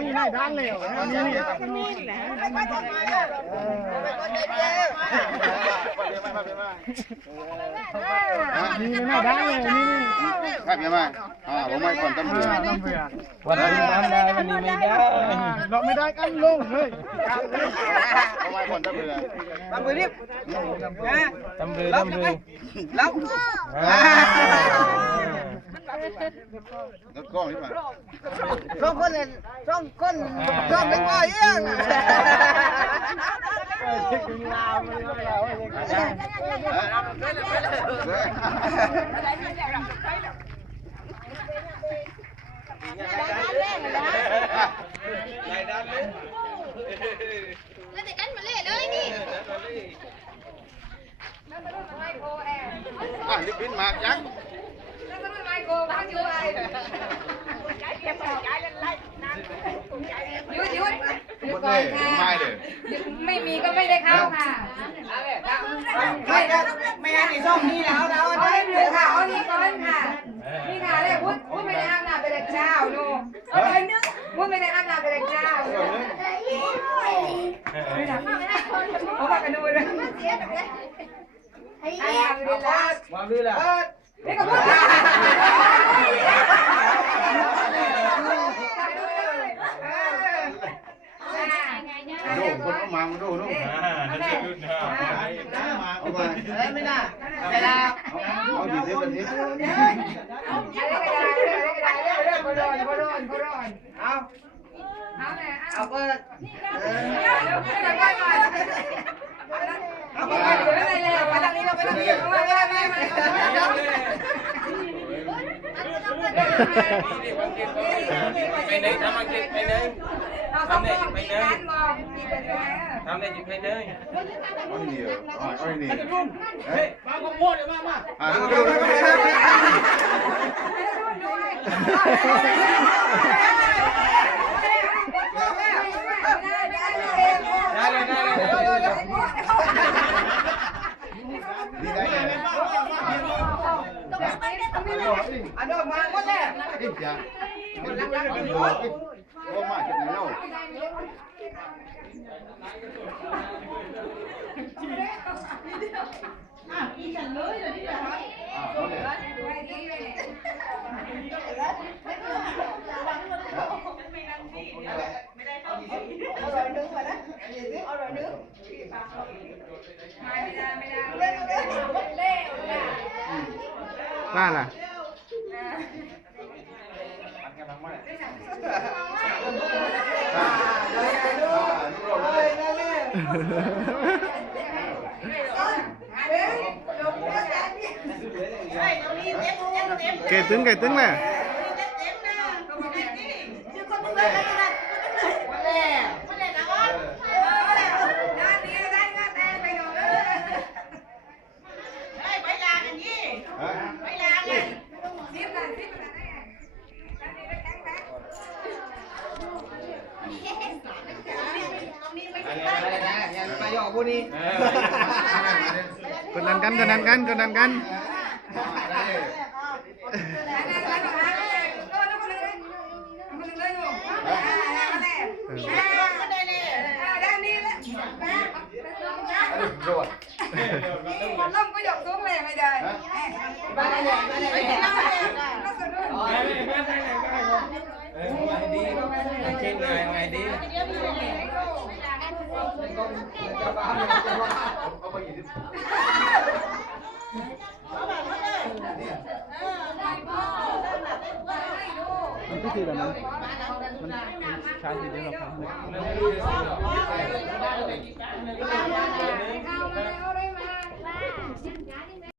มีได้ด้านเลยนี่นี่นี่ไม่ด้านเลยนี่ครับยังไงอ่าผมไม่คนต้นเรือต้องเบื่อวันนี้ทำได้วันนี้ไม่ได้เราไม่ได้กันลงเลยผมไม่คนต้นเรือตำรือตำรือร ถกล้องนี่มา สองคนเลยสองคนสองเป็นพ่อเอี้ยง ถึงลาวมันเราเรา แล้วแต่กันมาเล่เลยนี่ อ่าลิบบิ้ cô bán chú ơi Dứt dứt Dứt ดเล còn ยไค่ะยหไม่มีก็ไม่ได้เข้าค่ะ ไม่ได้ไม่ได้ในช่งนี่แล้วแล้วเอาเลยค่ะเอานี่ก่อนค่ะ นี่ค่ะเลยพูดพูดไม่ได้อาบน้ำปแตเจ้าหนูเอาไปนึงพูดไม่ได้อาบน้ำไปแต่เช้าไม่เอากันดูเลยอาบน้ำไลยวามรู้ล่ะ นี่กบพูด ดูคนต้องมาดูดูเอาไป ไม่ได้ไม่ได้ เอาอยู่ที่ประเทศ เอา เอาเปิดเอาไปไปทางนี้เราไปทางนี้ ไปไหนทำอังกฤษไปไหนทำได้ไปไหน tham nay chụp mấy nơi tham nay chụp mấy nơi Ôi nhiều Ôi nhiều Ê Ba con mua đi ba mà À đúng đúng đúng Đây đây đây đây đây Đi đây đây Anh ơi, mang quá nè. Đi dạ. ามา อ่าดูดูดู ได้เลยได้เลย นี่ได้เลย อันนี้มาหมดแล้ว อีกอย่างมันอยู่มันอยู่โอ้มาจากไหนเนาะ บ้านล่ะ kể tướng kể tướng mà Hả? กพวกนี้ กดดันกันกดดันกันกดดันกัน มันล่มก็หยกซุ้มเลยไ มันก็คือแบบนั้นมันชายเดียู่ในระดับนั้น